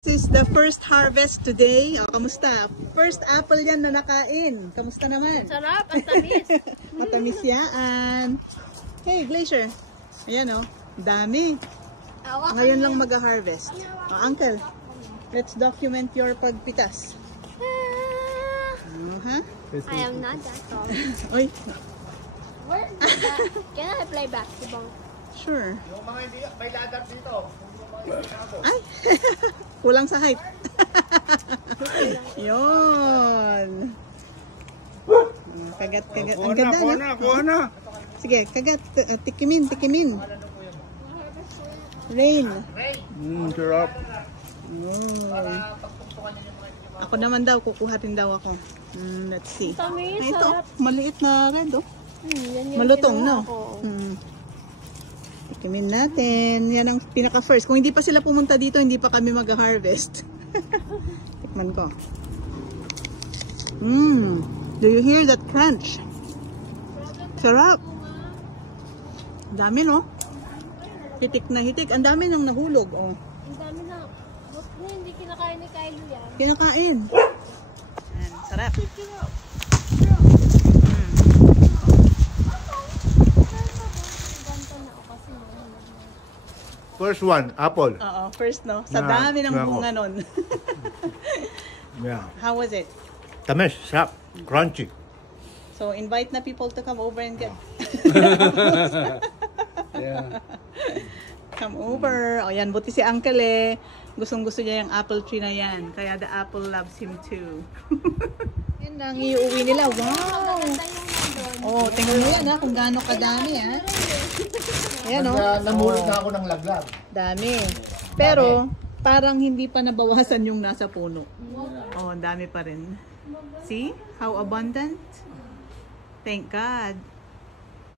This is the first harvest today. Oh, kamusta? First apple yan na nakain. Kamusta naman? Sarap, ang tamis. Matamis yan. Hey, Glacier. Ayan oh, dami. Ngayon lang mag-harvest. Oh, Uncle, let's document your pagpitas. Huh? I am not that tall. Oy. Where's that? Can I play basketball? Sure. Yung mga hindi, may ladder dito. Ay! Kulang sa height. Yun. Kagat. Ang ganda, no? Kuha na. Sige, kagat. Tikimin. Rain. Sarap. Oh. Ako naman daw, kukuha rin daw ako. Let's see. Tamis, Ito, sarap. maliit na red, oh. Yan yung Malutong, kinuha no? ko. Tikimin natin. Yan ang pinaka-first. Kung hindi pa sila pumunta dito, hindi pa kami mag-harvest. Tikman ko. Do you hear that crunch? Sarap. Dami, no? Hitik na hitik. Ang dami nang nahulog, oh. Ang dami na. Hindi kinakain ni Kylo yan. Kinakain. Yan, sarap. First one, apple. Oo, first, no? Sa dami ng bunga nun. Yeah. How was it? Tamis, sarap, crunchy. So, invite na people to come over and get... Yeah. Come over. O yan, buti si Uncle eh. Gustong-gusto niya yung apple tree na yan. Kaya the apple loves him too. Yan lang, iuwi nila. Wow! Oh, tingnan mo yan ha, kung gaano kadami ha. Ayan o. Namulog na ako ng laglag. Dami. Pero, parang hindi pa nabawasan yung nasa puno. Oh, ang dami pa rin. See? How abundant? Thank God.